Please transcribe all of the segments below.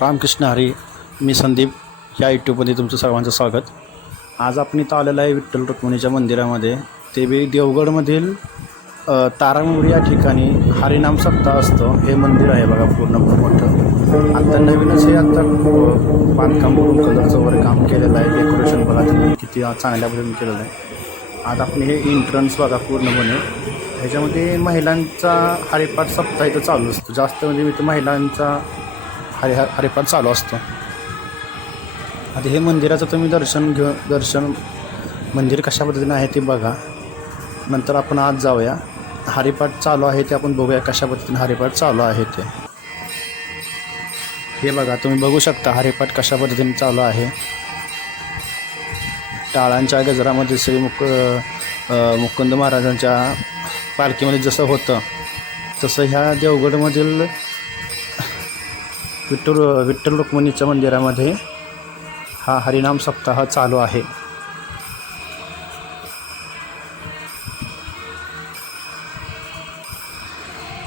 रामकृष्ण हरी. मी संदीप. या यूट्यूबमध्ये तुमचं सर्वांचं स्वागत. आज आपण इथं आलेलं आहे विठ्ठल रुक्मिणीच्या मंदिरामध्ये. ते बी देवगडमधील तारामुरी या ठिकाणी हरिनाम सप्ताह असतो. हे मंदिर आहे बघा, पूर्ण मोठं. आता नवीनच हे आता बांधकाम करून कलरचं वगैरे काम केलेलं आहे. डेकोरेशन बघा तुम्ही किती चांगल्या पद्धतीने केलेलं आहे. आज आपण हे एंट्रन्स बघा पूर्णपणे. ह्याच्यामध्ये महिलांचा हरिपाठ सप्ताह इथं चालू असतो. जास्त म्हणजे इथं महिलांचा हरिपाठ चालू असतो. आता हे मंदिराचं तुम्ही दर्शन मंदिर कशा पद्धतीने आहे ते बघा. नंतर आपण आज जाऊया. हरिपाठ चालू आहे ते आपण बघूया कशा पद्धतीने हरिपाठ चालू आहे ते. हे बघा तुम्ही बघू शकता हरिपाठ कशा पद्धतीने चालू आहे. टाळांच्या गजरामध्ये श्री मुकुंद महाराजांच्या पालखीमध्ये जसं होतं तसं ह्या देवगडमधील विठ्ठल रुक्मिणीच्या मंदिरामध्ये हा हरिनाम सप्ताह चालू आहे.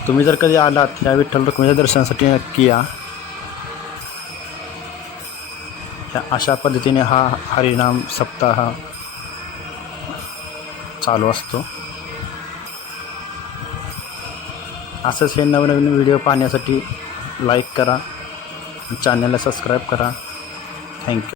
तुम्ही जर कधी आलात ह्या विठ्ठल रुक्मिणीच्या दर्शनासाठी नक्की या. अशा पद्धतीने हा हरिनाम सप्ताह चालू असतो. असंच हे नवनवीन व्हिडिओ पाहण्यासाठी लाईक करा, चॅनलला सबस्क्राईब करा. थँक्यू.